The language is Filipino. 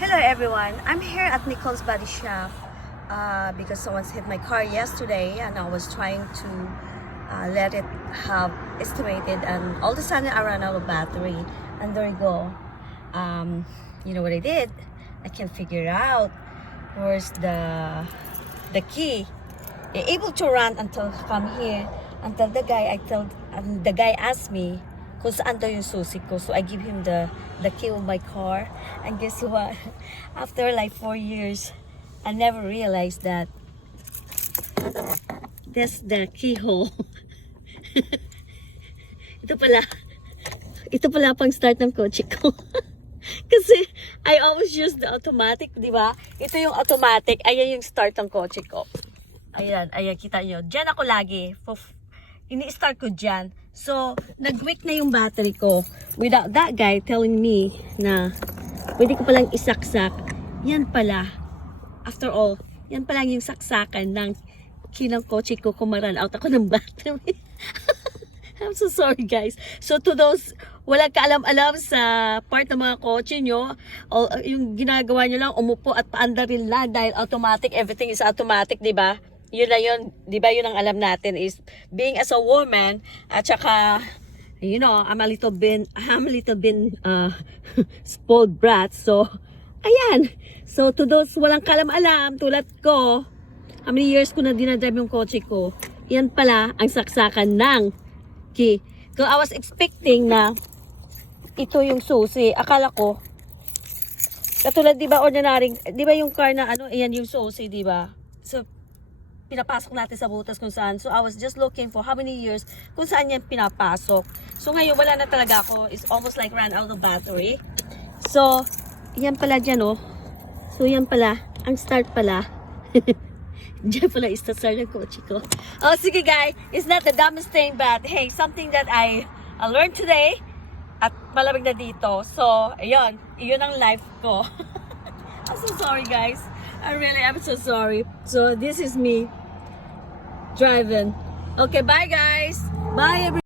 Hello everyone, I'm here at Nicole's Body Shop because someone's hit my car yesterday and I was trying to let it have estimated, and all of a sudden I ran out of battery, and there you go. You know what I did? I can't figure out where's the key. Able to run until come here, until the guy asked me kung saan daw yung susi ko. So I give him the key of my car, and guess what? After like 4 years, I never realized that that's the keyhole. ito pala pang start ng kotse ko. Kasi I always use the automatic, di ba? Ito yung automatic, ayan yung start ng kotse ko. Ayan, kita nyo. Diyan ako lagi. Ini-start ko dyan. So, nag-weak na yung battery ko. Without that guy telling me na pwede ko palang isaksak. Yan pala. After all, yan pala yung saksakan ng kinang kotse ko kung ma-run out ako ng battery. I'm so sorry guys. So to those walang kaalam-alam sa part ng mga kotse nyo, yung ginagawa nyo lang, umupo at paandarin lang dahil automatic, everything is automatic, di ba? Yun na yun, di ba? Yun ang alam natin is being as a woman, at saka, you know, I'm a little bit spoiled brat. So, ayan. So, to those walang kalam-alam, tulad ko, how many years ko na dinadrive yung kotse ko, yan pala ang saksakan ng key. Kung I was expecting na ito yung susi, akala ko, katulad, di ba, ordinary, di ba yung car na ano, ayan yung susi, di ba? So, pinapasok natin sa butas kung saan. So, I was just looking for how many years kung saan yan pinapasok. So, ngayon, wala na talaga ako. It's almost like ran out of battery. So, yan pala dyan, oh. So, yan pala. Ang start pala. Diyan pala is the start ng kotse ko. Oh, sige, guys. It's not the dumbest thing, but hey, something that I learned today at malamig na dito. So, ayun. Iyon ang life ko. I'm so sorry, guys. I'm so sorry. So, this is me driving. Okay, bye guys. Bye everyone.